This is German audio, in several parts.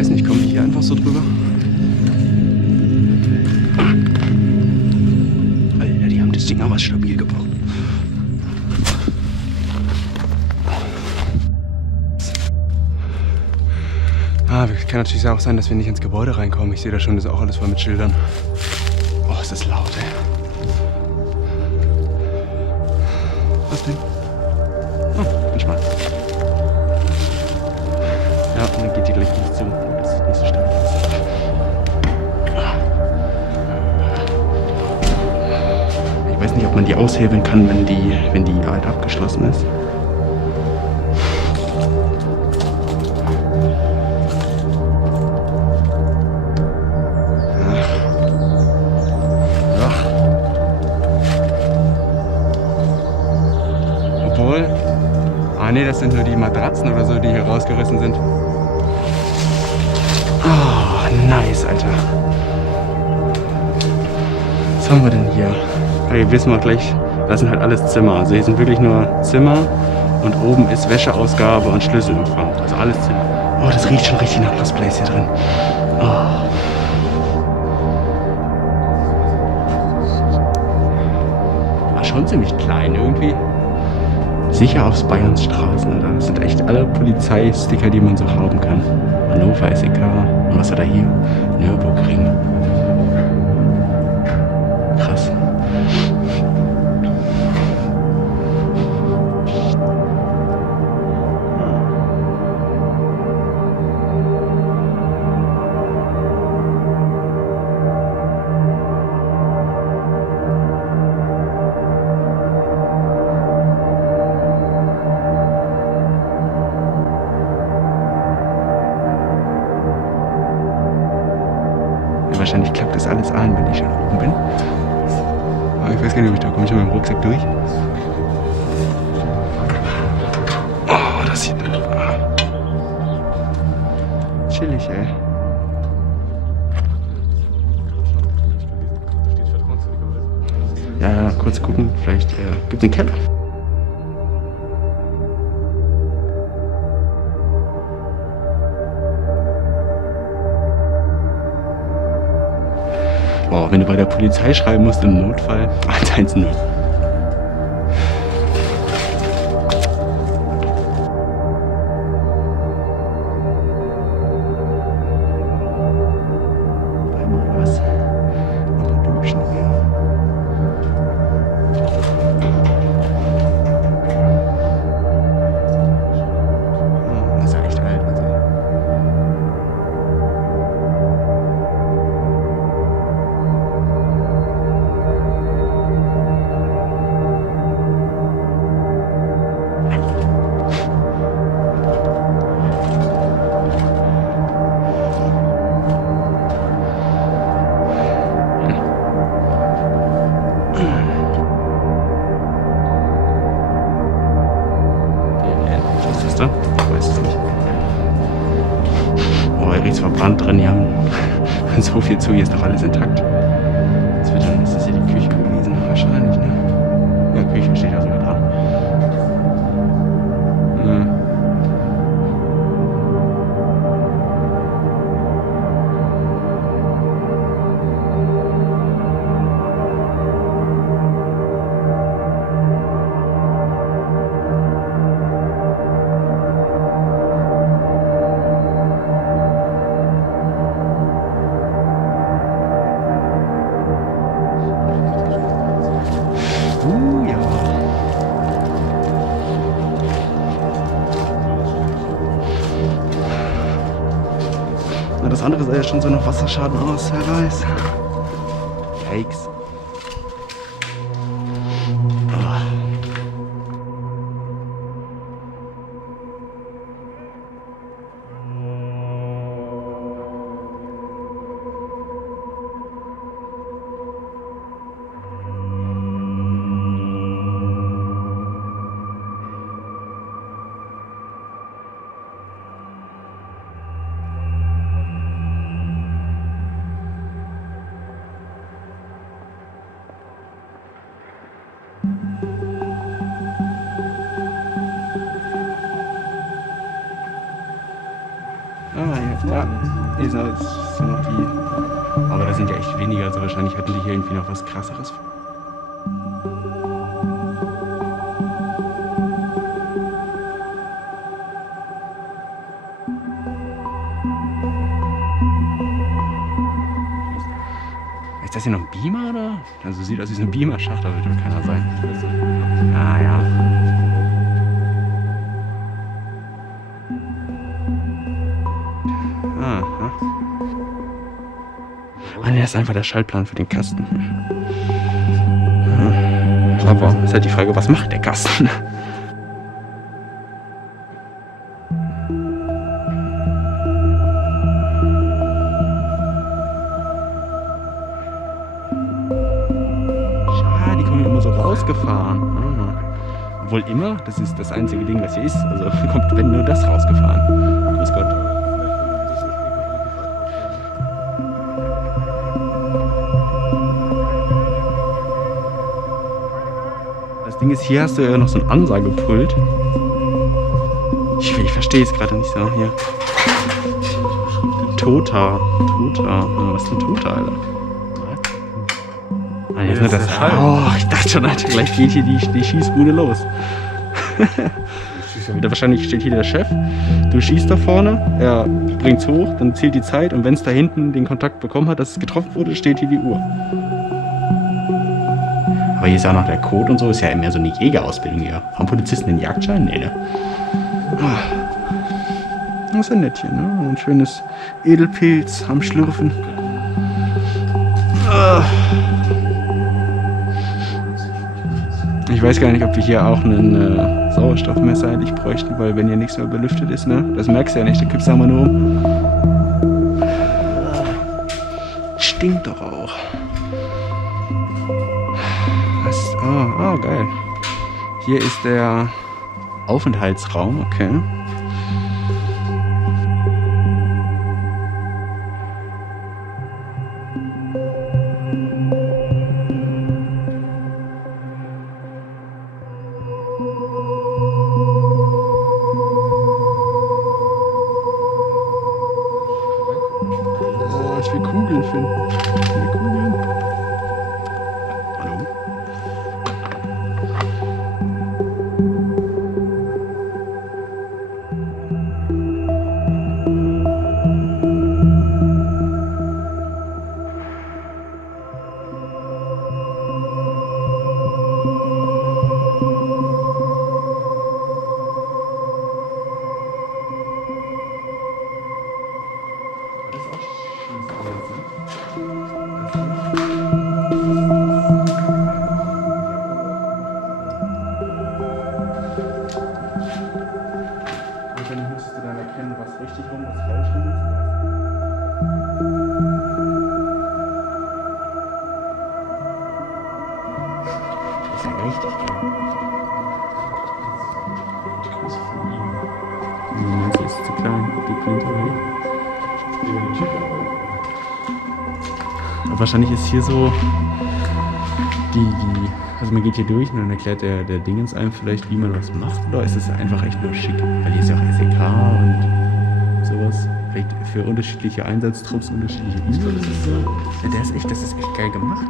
weiß nicht, kommen die hier einfach so drüber? Alter, die haben das Ding aber stabil gebaut. Kann natürlich auch sein, dass wir nicht ins Gebäude reinkommen. Ich sehe da schon, das ist auch alles voll mit Schildern. Oh, es ist laut, ey. Was denn? Oh, manchmal. Ja, und dann geht die gleich nicht zu. Das sieht nicht so stark aus. Ich weiß nicht, ob man die aushebeln kann, wenn die halt abgeschlossen ist. Ah ne, das sind nur die Matratzen oder so, die hier rausgerissen sind. Oh, nice, Alter. Was haben wir denn hier? Okay, wissen wir gleich, das sind halt alles Zimmer. Also hier sind wirklich nur Zimmer und oben ist Wäscheausgabe und Schlüsselempfang. Also alles Zimmer. Oh, das riecht schon richtig nach Lost Place hier drin. Oh. War schon ziemlich klein irgendwie. Sicher aufs Bayerns Straßen. Das sind echt alle Polizeisticker, die man so haben kann. Hannover SEK. Und was hat er hier? Nürburgring. Krass. Wahrscheinlich klappt das alles ein, wenn ich schon oben bin. Aber ich weiß gar nicht, ob ich da komme. Ich mit dem Rucksack durch. Oh, das sieht chillig, ey. Ja, kurz gucken. Vielleicht gibt es einen Keller. Oh, wenn du bei der Polizei schreiben musst im Notfall, 110. Ich weiß es nicht. Oh, hier riecht's verbrannt drin. Hier haben so viel zu. Hier ist noch alles intakt. Ist das hier die Küche gewesen? Wahrscheinlich, ne? Ja, Küche steht ja sogar dran. Ja. Na, das andere sah ja schon so nach Wasserschaden aus, wer weiß. Yikes. Ja, ist noch die. Aber das sind ja echt weniger, also wahrscheinlich hatten die hier irgendwie noch was krasseres. Ist das hier noch ein Beamer oder? Also sieht aus wie so ein Beamer-Schacht, da wird wohl keiner sein. Ah ja. Aha. Ah ne, das ist einfach der Schaltplan für den Kasten. Aber ist halt die Frage, was macht der Kasten? Die kommen immer so rausgefahren. Obwohl immer, das ist das einzige Ding, was hier ist. Also kommt, wenn nur das rausgefahren. Grüß Gott. Das Ding ist, hier hast du ja noch so ein Ansagepult. Ich verstehe es gerade nicht so. Hier. Tota. Was ist ein Tota, Alter? Ah, jetzt wird das. Oh, ich dachte schon, Alter, gleich geht hier die Schießbude los. Wahrscheinlich steht hier der Chef. Du schießt da vorne, er bringt's hoch, dann zählt die Zeit und wenn es da hinten den Kontakt bekommen hat, dass es getroffen wurde, steht hier die Uhr. Aber hier ist ja auch noch der Code und so, ist ja mehr so eine Jägerausbildung hier. Haben Polizisten den Jagdschein? Nee, ne? Das ist ja nett hier, ne? Ein schönes Edelpilz am Schlürfen. Ich weiß gar nicht, ob wir hier auch einen Sauerstoffmesser eigentlich bräuchten, weil wenn hier nichts mehr belüftet ist, ne? Das merkst du ja nicht, da kippst du einmal nur um. Stinkt doch auch. Geil. Hier ist der Aufenthaltsraum, okay. Ich will Kugeln finden. Ich will Kugeln. Hallo? Dann musst du dann erkennen, was richtig rum, was falsch rum ist. Das ist ja richtig geil. Die Größe von ihm. Die Münze ist zu klein, die Plinte, aber wahrscheinlich ist hier so also man geht hier durch und dann erklärt der Dingens einem vielleicht, wie man was macht, oder ist es einfach echt nur schick? Weil hier ist ja auch SEK und sowas. Vielleicht für unterschiedliche Einsatztrupps unterschiedliche Übungen. Ja, das ist echt geil gemacht.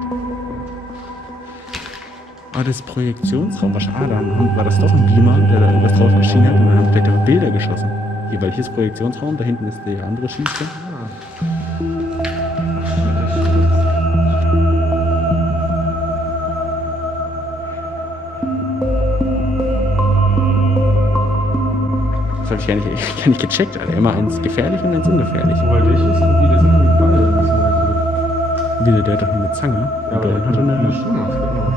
Ah, das Projektionsraum war schade. Dann war das doch ein Beamer, der da irgendwas drauf geschienen hat und dann haben wir vielleicht Bilder geschossen. Hier, weil hier ist Projektionsraum, da hinten ist der andere Schießstand. Das habe ich gar nicht gecheckt, Alter. Immer eins gefährlich und eins ungefährlich. Weil ich ist, wie das sind mit Ball. Wieso, der hat doch eine Zange. Ja, aber der hat eine Schuhmaske, genau.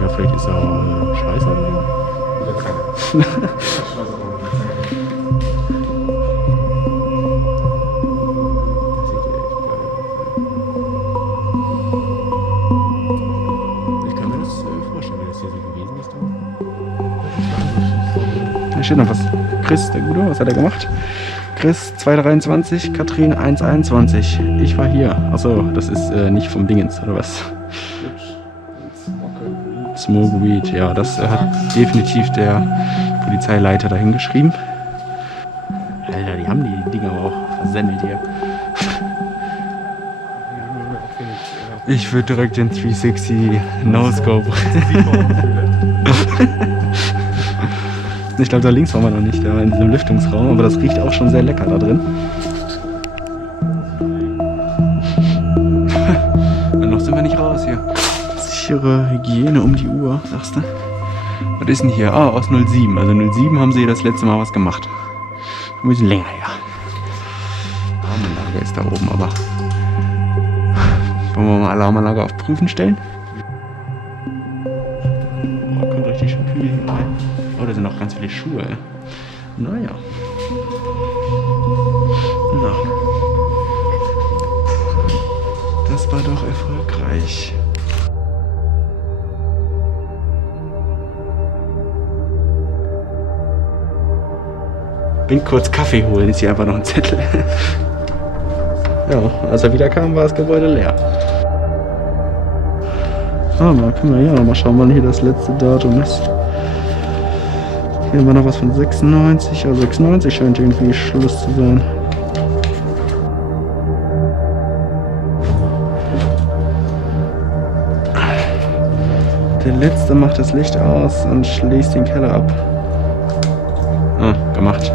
Ja, vielleicht ist er Schweißer oder so. Mit der Zange. Ich kann mir das vorstellen, wie das hier so gewesen ist. Da steht noch was. Chris, der Gute, was hat er gemacht? Chris 223, Katrin 121. Ich war hier. Achso, das ist nicht vom Dingens, oder was? Smokeweed, ja, das hat definitiv der Polizeileiter dahin geschrieben. Alter, die haben die Dinger aber auch versemmelt hier. Ich würde direkt den 360 No-Scope. Ich glaube, da links waren wir noch nicht, da in diesem Lüftungsraum, aber das riecht auch schon sehr lecker da drin. Und noch sind wir nicht raus hier. Sichere Hygiene um die Uhr, sagst du? Was ist denn hier? Ah, aus 07. Also 07 haben sie das letzte Mal was gemacht. Ein bisschen länger, ja. Alarmanlage ist da oben, aber... Wollen wir mal Alarmanlage auf Prüfen stellen? Oh, kommt richtig schön kühl hier rein. Oh, da sind noch ganz viele Schuhe. Naja. Na. Das war doch erfolgreich. Bin kurz Kaffee holen, ist hier einfach noch ein Zettel. Ja, als er wieder kam, war das Gebäude leer. Aber können wir ja noch mal schauen, wann hier das letzte Datum ist. Hier haben wir noch was von 96, also 96 scheint irgendwie Schluss zu sein. Der letzte macht das Licht aus und schließt den Keller ab. Ah, gemacht.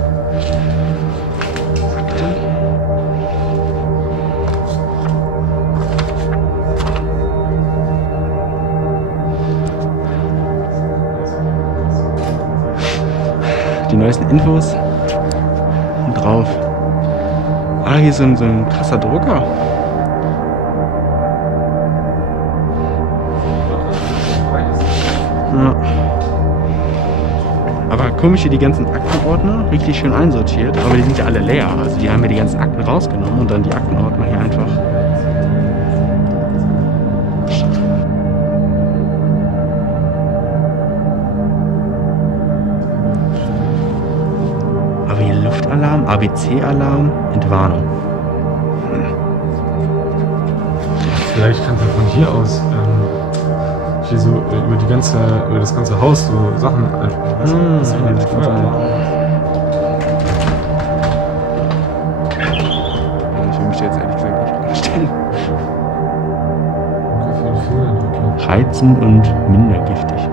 Die neuesten Infos und drauf. Ah, hier ist so ein krasser Drucker. Ja. Aber komisch hier die ganzen Aktenordner, richtig schön einsortiert, aber die sind ja alle leer. Also die haben ja die ganzen Akten rausgenommen und dann die Aktenordner hier einfach. Aber hier Luftalarm, ABC-Alarm, Entwarnung. Vielleicht kannst du von hier aus hier so über das ganze Haus so Sachen ansprechen. Das ist das kann sein. Ich will mich jetzt ehrlich gesagt nicht vorstellen. Für die Fingerabdrücke. Reizend und minder giftig.